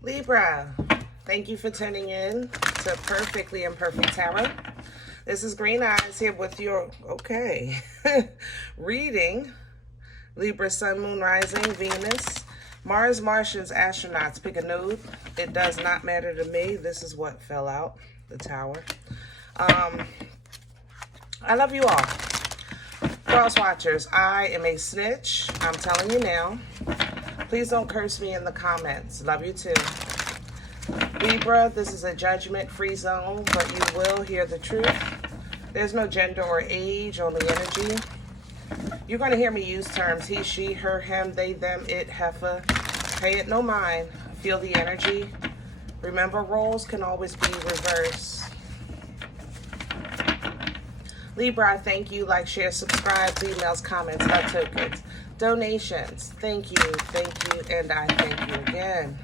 Libra, thank you for tuning in to Perfectly Imperfect Tarot. This is Green Eyes here with your, reading. Libra, Sun, Moon, Rising, Venus, Mars, Martians, Astronauts. Pick a node. It does not matter to me. This is what fell out, the Tower. I love you all. Cross watchers, I am a snitch. I'm telling you now. Please don't curse me in the comments. Love you too. Libra, this is a judgment-free zone, but you will hear the truth. There's no gender or age on the energy. You're going to hear me use terms he, she, her, him, they, them, it, heifer. Pay it no mind. Feel the energy. Remember, roles can always be reversed. Libra, I thank you. Like, share, subscribe, emails, comments, love tokens, donations. Thank you, and I thank you again.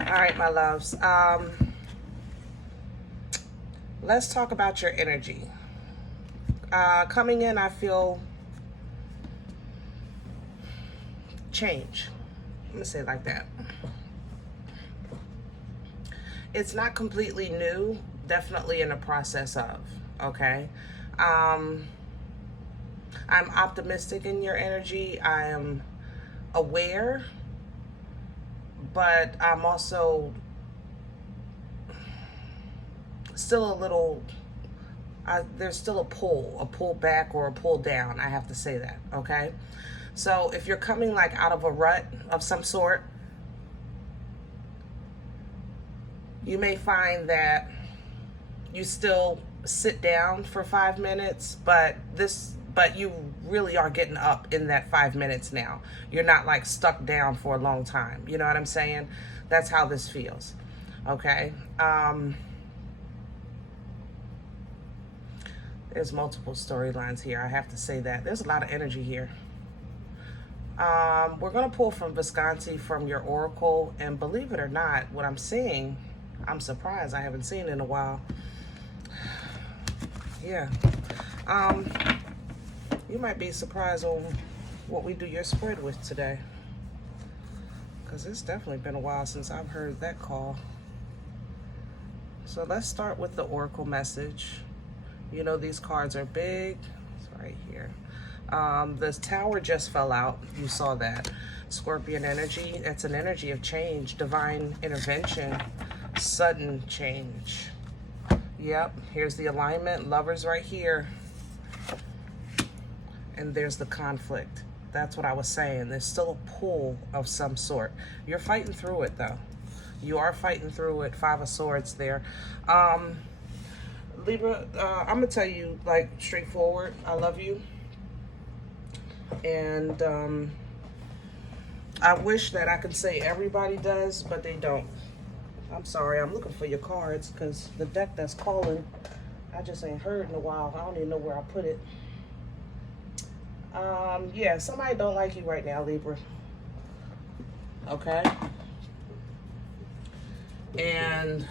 All right, my loves. Let's talk about your energy. Coming in, I feel change. Let me say it like that. It's not completely new, definitely in the process of, okay? I'm optimistic in your energy. I am aware, but I'm also still a little, there's still a pull back or a pull down. I have to say that, okay? So if you're coming like out of a rut of some sort, you may find that you still sit down for 5 minutes, but you really are getting up in that 5 minutes now. You're not like stuck down for a long time. You know what I'm saying? That's how this feels. Okay. There's multiple storylines here. I have to say that. There's a lot of energy here. We're going to pull from Visconti from your oracle, and believe it or not, what I'm seeing, I'm surprised. I haven't seen it in a while. Yeah. You might be surprised on what we do your spread with today, because it's definitely been a while since I've heard that call. So let's start with the oracle message. You know these cards are big. It's right here. The Tower just fell out. You saw that. Scorpion energy. It's an energy of change, divine intervention, sudden change. Yep, here's the alignment. Lovers right here. And there's the conflict. That's what I was saying. There's still a pull of some sort. You're fighting through it, though. You are fighting through it. 5 of Swords there. Libra, I'm going to tell you, like, straightforward, I love you. And I wish that I could say everybody does, but they don't. I'm sorry, I'm looking for your cards, because the deck that's calling, I just ain't heard in a while. I don't even know where I put it. Yeah, somebody don't like you right now, Libra. Okay? And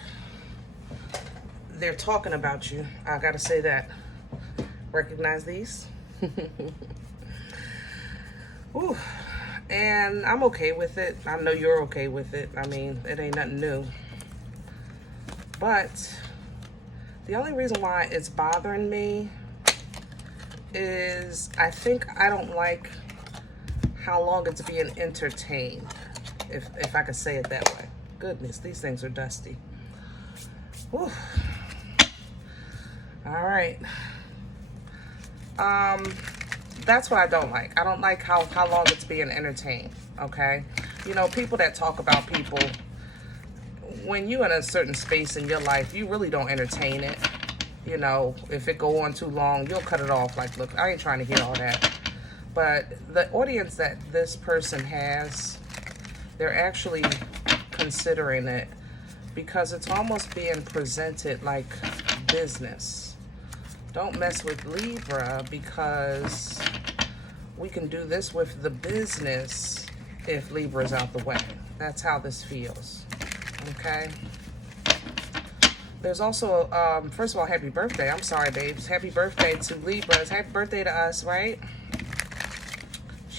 they're talking about you. I gotta say that. Recognize these? Ooh. And I'm okay with it. I know you're okay with it. I mean, it ain't nothing new. But the only reason why it's bothering me is I think I don't like how long it's being entertained, if I could say it that way. Goodness, these things are dusty. Whew. All right. That's what I don't like. I don't like how long it's being entertained, okay? You know, people that talk about people, when you're in a certain space in your life, you really don't entertain it. You know, if it go on too long, you'll cut it off. Like, look, I ain't trying to hear all that. But the audience that this person has, they're actually considering it, because it's almost being presented like business. Don't mess with Libra, because we can do this with the business if Libra's out the way. That's how this feels. Okay? There's also, first of all, happy birthday. I'm sorry, babes. Happy birthday to Libras. Happy birthday to us, right?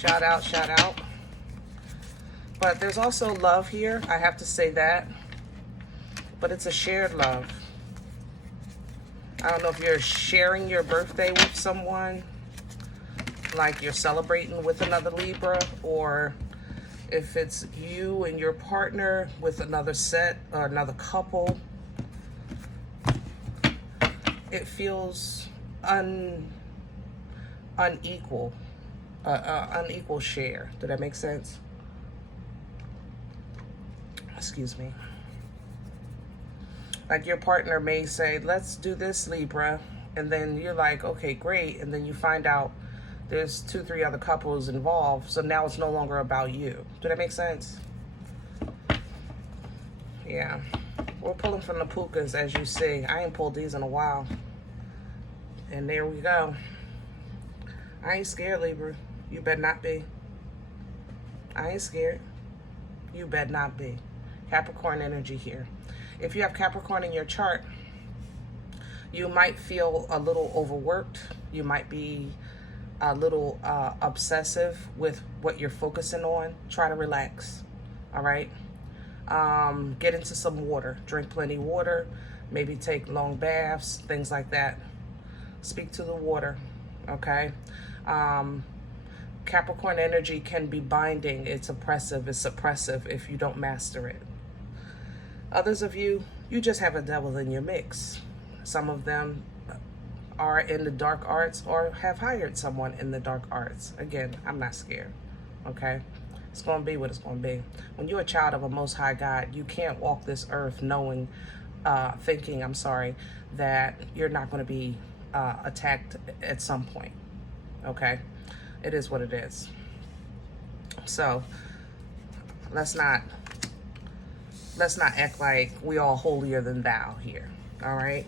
Shout out, shout out. But there's also love here. I have to say that. But it's a shared love. I don't know if you're sharing your birthday with someone, like you're celebrating with another Libra, or if it's you and your partner with another set or another couple. It feels unequal, unequal share. Did that make sense? Excuse me. Like your partner may say, let's do this, Libra. And then you're like, okay, great. And then you find out there's 2-3 other couples involved. So now it's no longer about you. Did that make sense? Yeah. We're pulling from the pukas, as you see. I ain't pulled these in a while. And there we go. I ain't scared, Libra. You better not be. I ain't scared. You better not be. Capricorn energy here. If you have Capricorn in your chart, you might feel a little overworked. You might be a little obsessive with what you're focusing on. Try to relax, all right? Get into some water. Drink plenty of water. Maybe take long baths, things like that. Speak to the water, okay? Capricorn energy can be binding. It's oppressive. It's suppressive if you don't master it. Others of you, you just have a devil in your mix. Some of them are in the dark arts or have hired someone in the dark arts. Again, I'm not scared, okay? It's going to be what it's going to be. When you're a child of a Most High God, you can't walk this earth knowing, thinking, that you're not going to be attacked at some point, okay? It is what it is. So let's not act like we all holier than thou here, all right?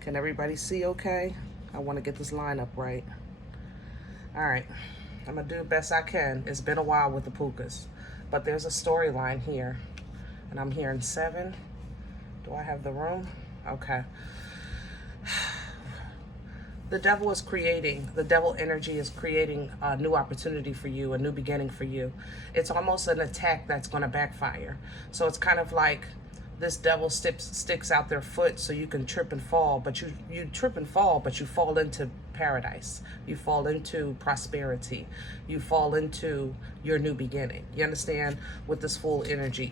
Can everybody see okay? I want to get this line up right. All right, I'm going to do the best I can. It's been a while with the pukas, but there's a storyline here, and I'm hearing 7. Do I have the room? Okay. The devil is creating, the devil energy is creating a new opportunity for you, a new beginning for you. It's almost an attack that's going to backfire. So it's kind of like this devil sticks out their foot so you can trip and fall, but you trip and fall, but you fall into paradise. You fall into prosperity. You fall into your new beginning. You understand? With this full energy,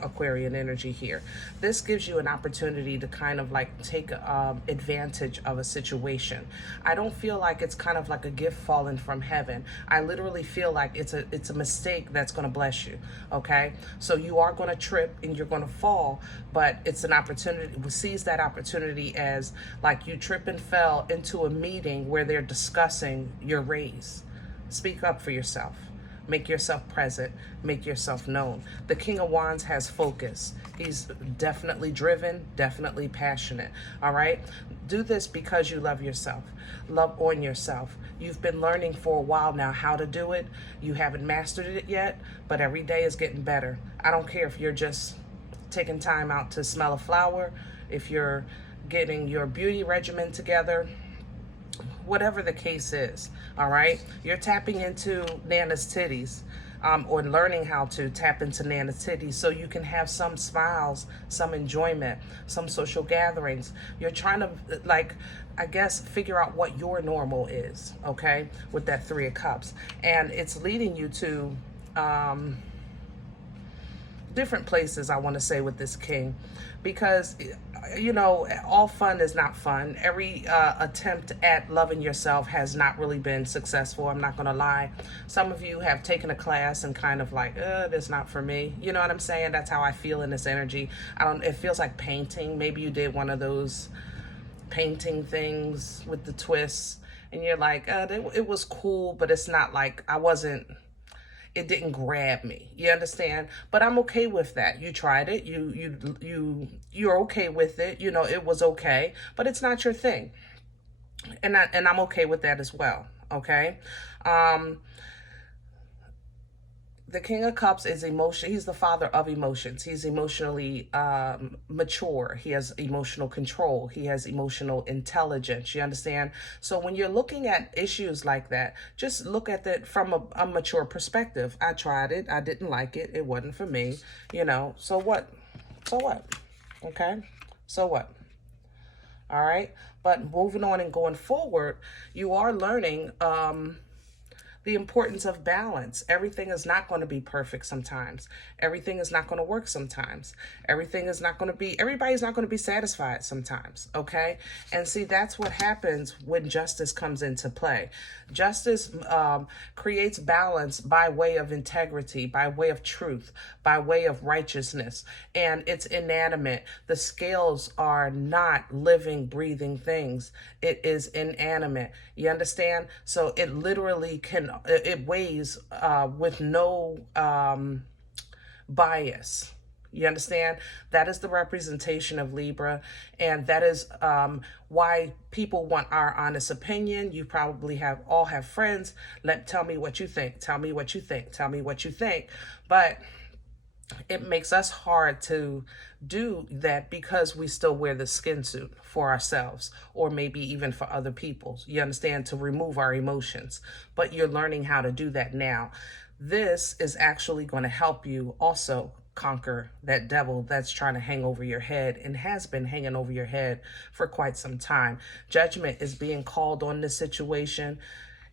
Aquarian energy here. This gives you an opportunity to kind of like take advantage of a situation. I don't feel like it's kind of like a gift falling from heaven. I literally feel like it's a mistake that's going to bless you. Okay? So you are going to trip and you're going to fall, but it's an opportunity. We seize that opportunity as like you trip and fell into a meeting where they're discussing your raise. Speak up for yourself. Make yourself present. Make yourself known. The King of Wands has focus. He's definitely driven, definitely passionate. All right? Do this because you love yourself. Love on yourself. You've been learning for a while now how to do it. You haven't mastered it yet, but every day is getting better. I don't care if you're just taking time out to smell a flower, if you're getting your beauty regimen together, whatever the case is, all right? You're tapping into Nana's titties, or learning how to tap into Nana's titties so you can have some smiles, some enjoyment, some social gatherings. You're trying to, like, I guess, figure out what your normal is, okay, with that 3 of Cups. And it's leading you to different places, I want to say, with this King, because you know, all fun is not fun. Every attempt at loving yourself has not really been successful. I'm not gonna lie. Some of you have taken a class and kind of like, that's not for me. You know what I'm saying? That's how I feel in this energy. It feels like painting. Maybe you did one of those painting things with the twists and you're like, it was cool, but it's not like it didn't grab me. You understand? But I'm okay with that. You tried it. You're okay with it. You know, it was okay, but it's not your thing. And I'm okay with that as well. Okay. the King of Cups is emotion. He's the father of emotions. He's emotionally mature. He has emotional control. He has emotional intelligence. You understand? So when you're looking at issues like that, just look at it from a mature perspective. I tried it. I didn't like it. It wasn't for me. You know, so what? So what? Okay? So what? All right? But moving on and going forward, you are learning the importance of balance. Everything is not going to be perfect sometimes. Everything is not going to work sometimes. Everybody's not going to be satisfied sometimes, okay? And see, that's what happens when justice comes into play. Justice creates balance by way of integrity, by way of truth, by way of righteousness, and it's inanimate. The scales are not living, breathing things. It is inanimate. You understand? So it literally it weighs with no bias. You understand? That is the representation of Libra, and that is why people want our honest opinion. You probably all have friends. Tell me what you think. Tell me what you think. Tell me what you think. But it makes us hard to do that because we still wear the skin suit for ourselves, or maybe even for other people. You understand? To remove our emotions. But you're learning how to do that now. This is actually going to help you also conquer that devil that's trying to hang over your head and has been hanging over your head for quite some time. Judgment is being called on this situation,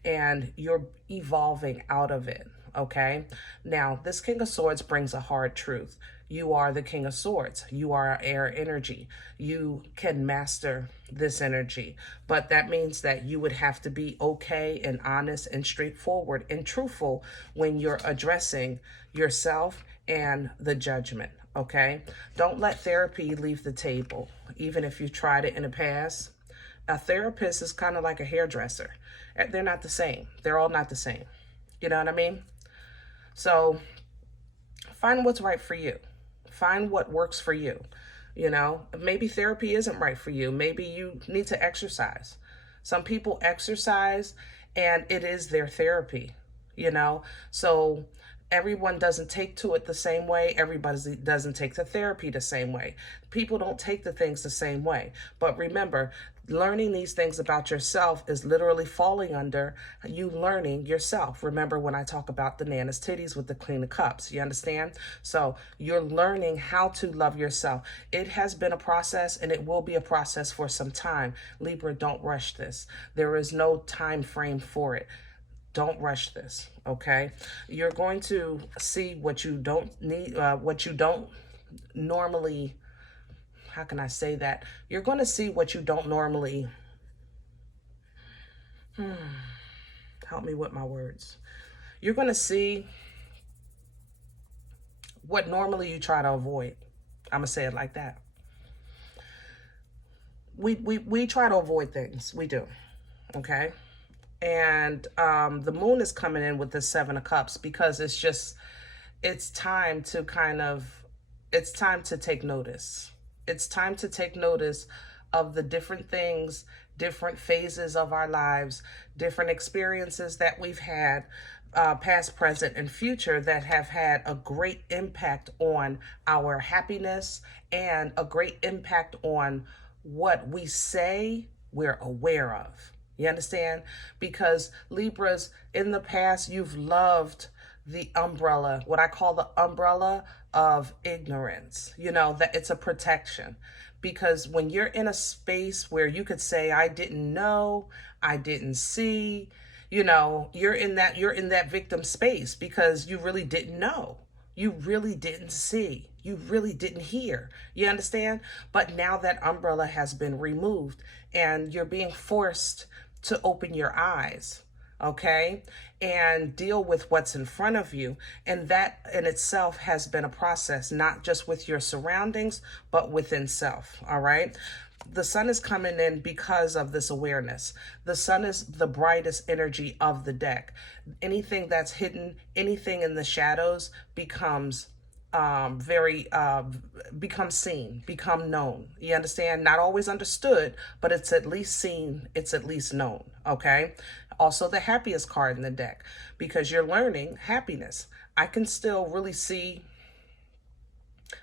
and you're evolving out of it. Okay. Now, this King of Swords brings a hard truth. You are the King of Swords. You are air energy. You can master this energy, but that means that you would have to be okay and honest and straightforward and truthful when you're addressing yourself and the judgment. Okay. Don't let therapy leave the table. Even if you tried it in the past, a therapist is kind of like a hairdresser. They're not the same. They're all not the same. You know what I mean? So find what's right for you. Find what works for you. You know, maybe therapy isn't right for you. Maybe you need to exercise. Some people exercise and it is their therapy, you know. So everyone doesn't take to it the same way. Everybody doesn't take the therapy the same way. People don't take the things the same way. But remember, learning these things about yourself is literally falling under you learning yourself. Remember when I talk about the Nana's titties with the Queen of Cups, you understand? So you're learning how to love yourself. It has been a process, and it will be a process for some time. Libra, don't rush this. There is no time frame for it. Don't rush this, okay? You're going to see what you don't need, what you don't normally, how can I say that? You're going to see what you don't normally, help me with my words. You're going to see what normally you try to avoid. I'm going to say it like that. We try to avoid things. We do, okay? And the moon is coming in with the Seven of Cups because it's time to take notice. It's time to take notice of the different things, different phases of our lives, different experiences that we've had, past, present, and future, that have had a great impact on our happiness and a great impact on what we say we're aware of. You understand? Because Libras, in the past, you've loved the umbrella, what I call the umbrella of ignorance. You know, that it's a protection. Because when you're in a space where you could say, I didn't know, I didn't see, you know, you're in that victim space because you really didn't know. You really didn't see. You really didn't hear. You understand? But now that umbrella has been removed and you're being forced to open your eyes, okay, and deal with what's in front of you. And that in itself has been a process, not just with your surroundings, but within self, all right? The sun is coming in because of this awareness. The sun is the brightest energy of the deck. Anything that's hidden, anything in the shadows becomes become seen, become known. You understand? Not always understood, but it's at least seen, it's at least known, okay? Also, the happiest card in the deck, because you're learning happiness. I can still really see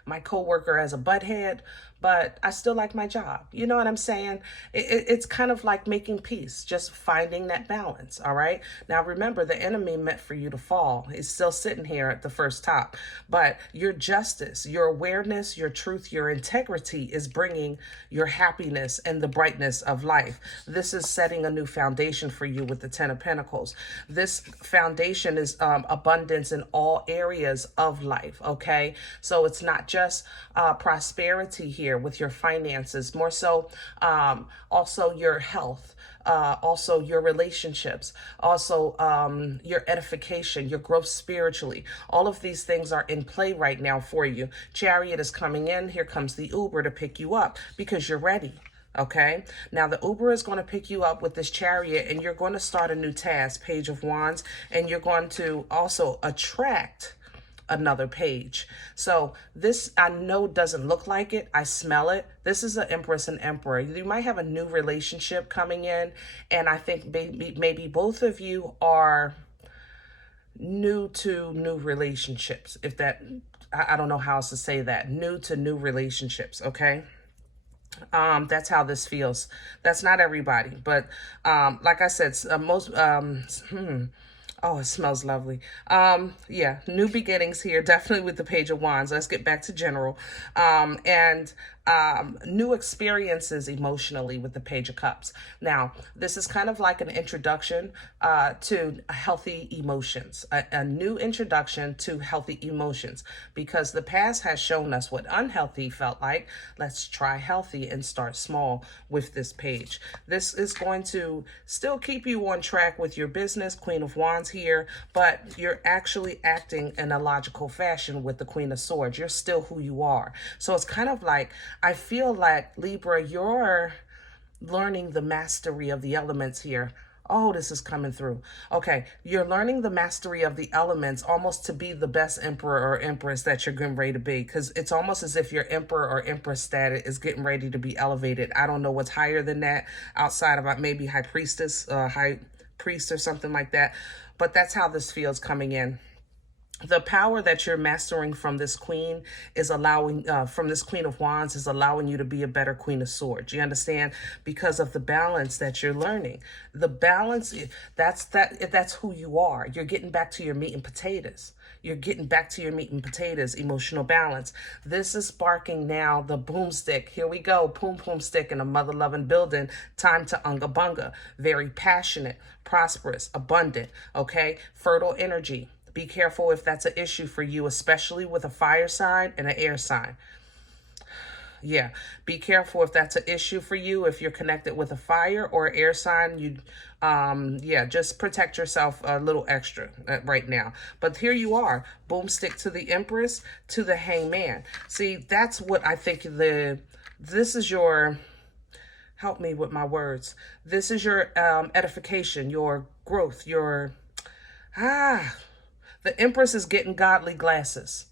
my coworker as a butthead, but I still like my job. You know what I'm saying? It's kind of like making peace, just finding that balance. All right. Now, remember, the enemy meant for you to fall. He's still sitting here at the first top, but your justice, your awareness, your truth, your integrity is bringing your happiness and the brightness of life. This is setting a new foundation for you with the Ten of Pentacles. This foundation is abundance in all areas of life. Okay. So it's not just prosperity here with your finances, more so also your health, also your relationships, also your edification, your growth spiritually. All of these things are in play right now for you. Chariot is coming in. Here comes the Uber to pick you up because you're ready. Okay, now the Uber is going to pick you up with this Chariot, and you're going to start a new task, Page of Wands, and you're going to also attract another page. So this, I know, doesn't look like it. I smell it. This is an Empress and Emperor. You might have a new relationship coming in, and I think maybe both of you are new to new relationships. If that, I don't know how else to say that. New to new relationships. Okay. That's how this feels. That's not everybody, but like I said, oh, it smells lovely. Yeah, new beginnings here, definitely with the Page of Wands. Let's get back to general. And new experiences emotionally with the Page of Cups. Now, this is kind of like an introduction to healthy emotions, a new introduction to healthy emotions, because the past has shown us what unhealthy felt like. Let's try healthy and start small with this page. This is going to still keep you on track with your business, Queen of Wands here, but you're actually acting in a logical fashion with the Queen of Swords. You're still who you are. So it's kind of like, I feel like, Libra, you're learning the mastery of the elements here. Oh, this is coming through. Okay, you're learning the mastery of the elements almost to be the best emperor or empress that you're getting ready to be, because it's almost as if your emperor or empress status is getting ready to be elevated. I don't know what's higher than that outside of maybe high priestess, high priest or something like that, but that's how this feels coming in. The power that you're mastering from this queen is allowing, from this Queen of Wands, is allowing you to be a better Queen of Swords. You understand? Because of the balance that you're learning. The balance, that's who you are. You're getting back to your meat and potatoes. You're getting back to your meat and potatoes, emotional balance. This is sparking now the boomstick. Here we go. Boom, boom stick in a mother-loving building. Time to unga bunga. Very passionate, prosperous, abundant, okay? Fertile energy. Be careful if that's an issue for you, especially with a fire sign and an air sign. Yeah, be careful if that's an issue for you. If you're connected with a fire or air sign, yeah, just protect yourself a little extra right now. But here you are, boomstick to the Empress, to the Hangman. See, that's what I think this is your, help me with my words. This is your edification, your growth, your, the Empress is getting godly glasses.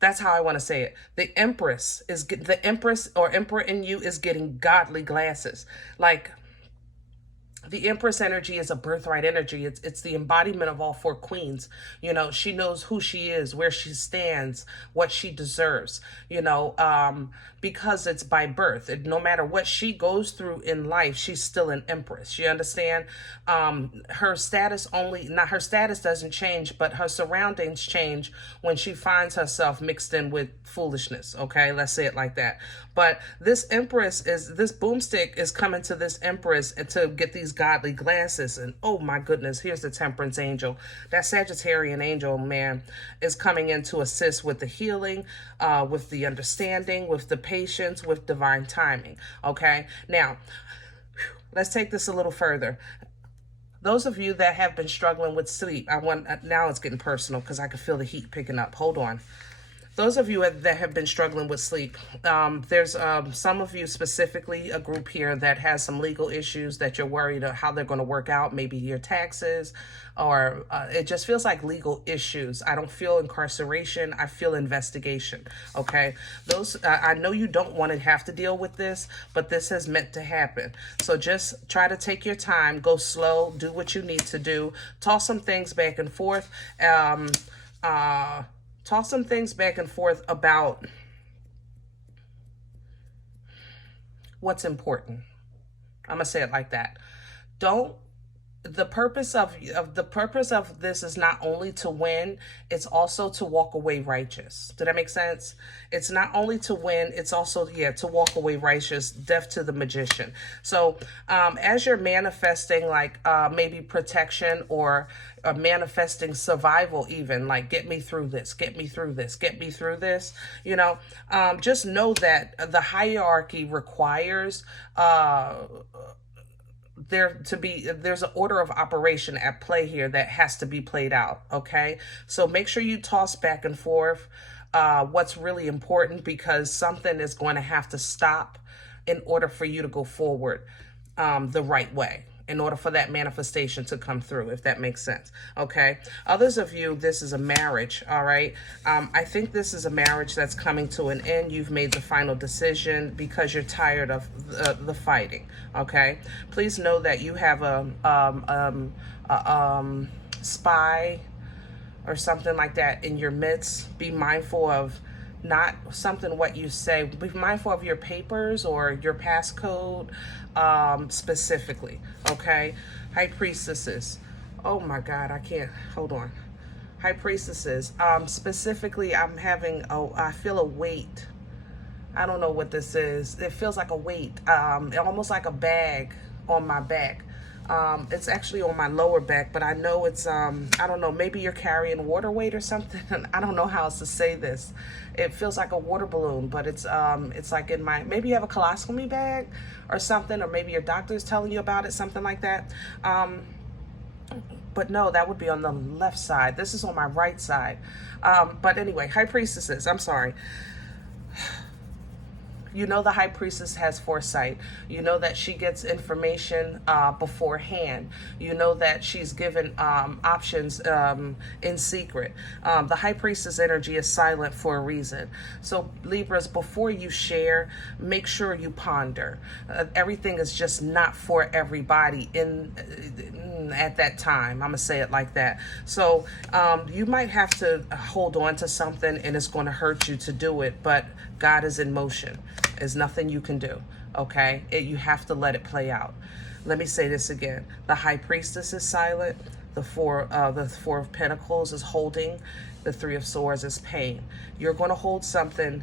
That's how I want to say it. The Empress or Emperor in you is getting godly glasses. Like, the Empress energy is a birthright energy. It's the embodiment of all four queens. You know, she knows who she is, where she stands, what she deserves, you know, because it's by birth. No matter what she goes through in life, she's still an Empress. You understand? Her status doesn't change, but her surroundings change when she finds herself mixed in with foolishness. Okay, let's say it like that. But this boomstick is coming to this Empress and to get these godly glasses. And oh my goodness, here's the Temperance angel. That Sagittarian angel, man, is coming in to assist with the healing, with the understanding, with the patience, with divine timing. Okay, now let's take this a little further. Those of you that have been struggling with sleep, now it's getting personal because I can feel the heat picking up. Hold on. those of you that have been struggling with sleep, there's some of you, specifically a group here that has some legal issues that you're worried of how they're going to work out, maybe your taxes, or it just feels like legal issues. I don't feel incarceration, I feel investigation, okay? Those, I know you don't want to have to deal with this, but this is meant to happen. So just try to take your time, go slow, do what you need to do, toss some things back and forth, toss some things back and forth about what's important. I'm gonna say it like that. The purpose of this is not only to win, it's also to walk away righteous. Did that make sense? It's not only to win, it's also, to walk away righteous, death to the magician. So as you're manifesting like maybe protection or manifesting survival, even like get me through this, get me through this, get me through this, just know that the hierarchy requires there's an order of operation at play here that has to be played out, okay? So make sure you toss back and forth what's really important, because something is going to have to stop in order for you to go forward the right way, in order for that manifestation to come through, if that makes sense, okay? Others of you, this is a marriage, all right? I think this is a marriage that's coming to an end. You've made the final decision because you're tired of the fighting, okay? Please know that you have a spy or something like that in your midst. Be mindful of not something what you say. Be mindful of your papers or your passcode specifically, okay? High priestesses. Oh my God, I can't, hold on. High priestesses. Specifically, I feel a weight. I don't know what this is. It feels like a weight, almost like a bag on my back. It's actually on my lower back, but I know it's, I don't know, maybe you're carrying water weight or something. I don't know how else to say this. It feels like a water balloon, but it's like in my, maybe you have a colostomy bag or something, or maybe your doctor's telling you about it, something like that. But no, that would be on the left side. This is on my right side. But anyway, high priestesses, I'm sorry. You know the high priestess has foresight. You know that she gets information beforehand. You know that she's given options in secret. The high priestess energy is silent for a reason. So Libras, before you share, make sure you ponder. Everything is just not for everybody at that time. I'm gonna say it like that. So you might have to hold on to something, and it's going to hurt you to do it, but God is in motion. There's nothing you can do, okay? You have to let it play out. Let me say this again. The high priestess is silent. The four of Pentacles is holding. The Three of Swords is pain. You're going to hold something,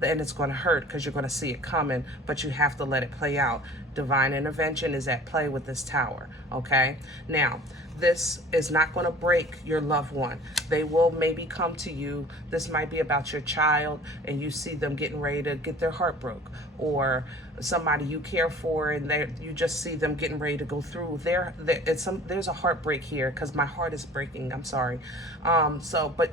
and it's going to hurt because you're going to see it coming, but you have to let it play out. Divine intervention is at play with this Tower, okay? Now, this is not going to break your loved one. They will maybe come to you. This might be about your child, and you see them getting ready to get their heart broke, or somebody you care for, and you just see them getting ready to go through. There's a heartbreak here, because my heart is breaking. I'm sorry. But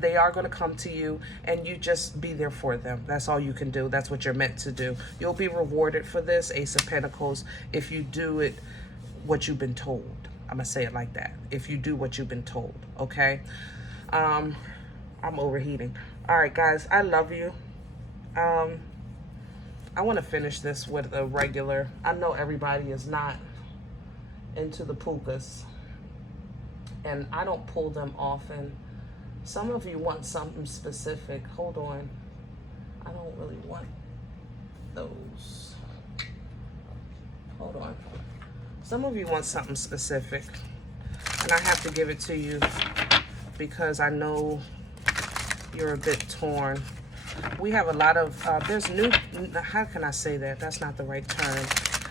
they are going to come to you, and you just be there for them. That's all you can do. That's what you're meant to do. You'll be rewarded for this, Ace of Pentacles, if you do it what you've been told. I'm gonna say it like that. If you do what you've been told, okay? I'm overheating. All right, guys, I love you. I want to finish this with a regular. I know everybody is not into the pukas, and I don't pull them often. Some of you want something specific. Hold on. I don't really want those. Hold on. Some of you want something specific, and I have to give it to you because I know you're a bit torn. We have a lot of, there's new, how can I say that? That's not the right term.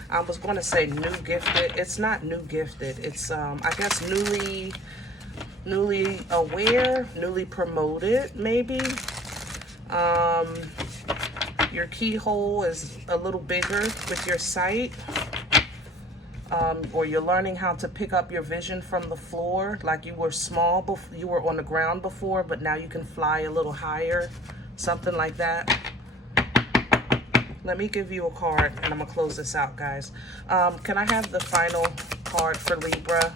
I was going to say new gifted. It's not new gifted. It's, I guess, newly aware, newly promoted, maybe. Your keyhole is a little bigger with your sight. or you're learning how to pick up your vision from the floor, like you were small, you were on the ground before, but now you can fly a little higher, something like that. Let me give you a card, and I'm going to close this out, guys. Can I have the final card for Libra?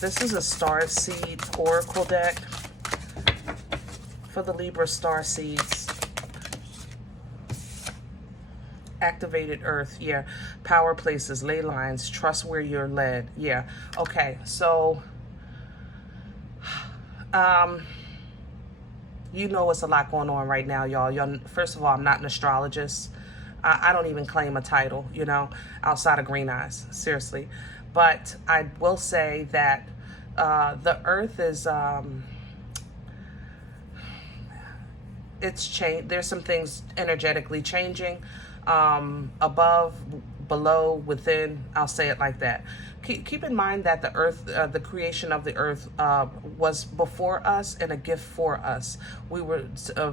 This is a Star Seed Oracle deck for the Libra Star Seeds. Activated Earth, yeah. Power places, ley lines, trust where you're led, yeah. Okay, so, you know it's a lot going on right now, y'all. First of all, I'm not an astrologist. I don't even claim a title, you know, outside of green eyes, seriously. But I will say that the Earth is, it's changed. There's some things energetically changing, above, below, within. I'll say it like that. Keep in mind that the Earth, the creation of the Earth, was before us and a gift for us. We were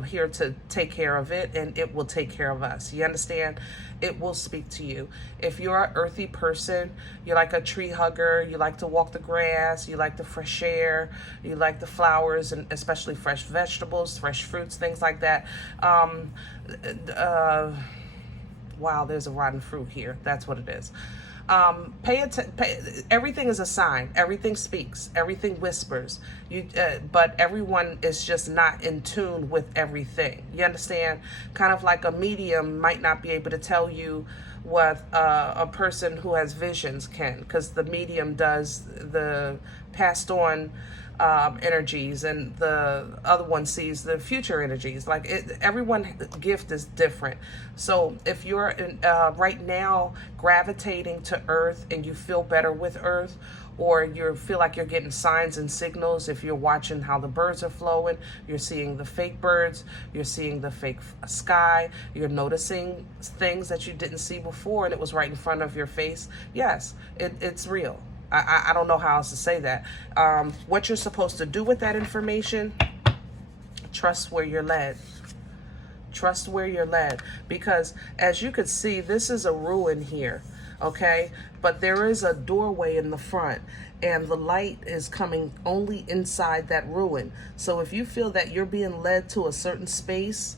here to take care of it, and it will take care of us. You understand? It will speak to you. If you're an earthy person, you're like a tree hugger, you like to walk the grass, you like the fresh air, you like the flowers, and especially fresh vegetables, fresh fruits, things like that. Wow, there's a rotten fruit here. That's what it is. Everything is a sign. Everything speaks. Everything whispers. But everyone is just not in tune with everything. You understand? Kind of like a medium might not be able to tell you what a person who has visions can, because the medium does the passed on energies, and the other one sees the future energies. Like everyone's gift is different. So if you're right now gravitating to Earth and you feel better with Earth, or you feel like you're getting signs and signals, if you're watching how the birds are flowing, you're seeing the fake birds, you're seeing the fake sky, you're noticing things that you didn't see before and it was right in front of your face, yes, it's real. I don't know how else to say that. What you're supposed to do with that information, trust where you're led. Trust where you're led. Because as you can see, this is a ruin here, okay? But there is a doorway in the front, and the light is coming only inside that ruin. So if you feel that you're being led to a certain space,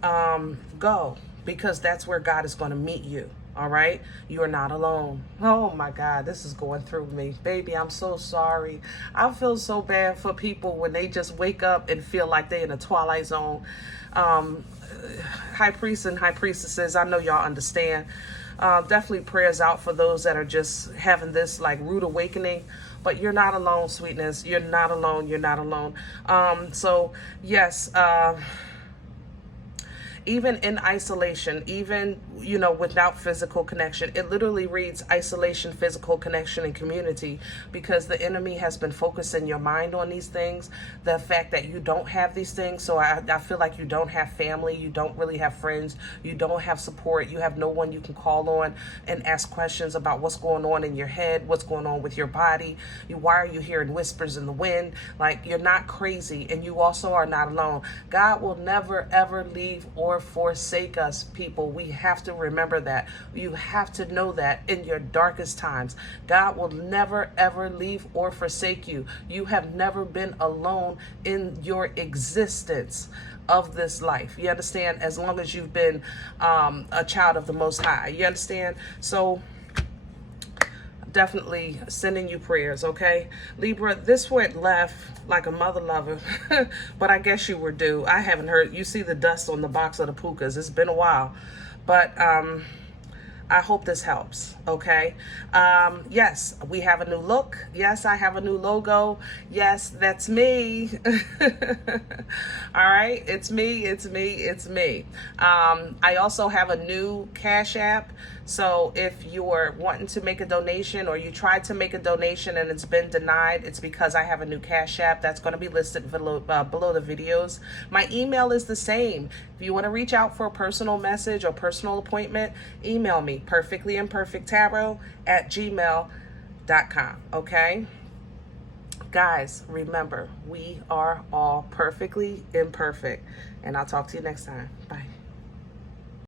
go, because that's where God is going to meet you. All right, you are not alone. Oh my God, this is going through me, baby. I'm so sorry. I feel so bad for people when they just wake up and feel like they're in a twilight zone. High priests and high priestesses, I know y'all understand. Definitely prayers out for those that are just having this like rude awakening. But you're not alone, sweetness. You're not alone. You're not alone. So yes. Even in isolation, even, you know, without physical connection, it literally reads isolation, physical connection, and community, because the enemy has been focusing your mind on these things, the fact that you don't have these things. So I feel like you don't have family, you don't really have friends, you don't have support, you have no one you can call on and ask questions about what's going on in your head, what's going on with your body. Why are you hearing whispers in the wind? Like, you're not crazy, and you also are not alone. God will never ever leave or forsake us, people. We have to remember that. You have to know that in your darkest times. God will never ever leave or forsake you. You have never been alone in your existence of this life. You understand? As long as you've been a child of the Most High. You understand? So definitely sending you prayers, okay? Libra, this went left like a mother lover, but I guess you were due. I haven't heard, you see the dust on the box of the pukas. It's been a while, but I hope this helps, okay? Yes, we have a new look. Yes, I have a new logo. Yes, that's me. All right, it's me, it's me, it's me. I also have a new Cash App. So if you're wanting to make a donation, or you tried to make a donation and it's been denied, it's because I have a new Cash App that's going to be listed below the videos. My email is the same. If you want to reach out for a personal message or personal appointment, email me, perfectlyimperfecttarot@gmail.com, okay? Guys, remember, we are all perfectly imperfect. And I'll talk to you next time. Bye.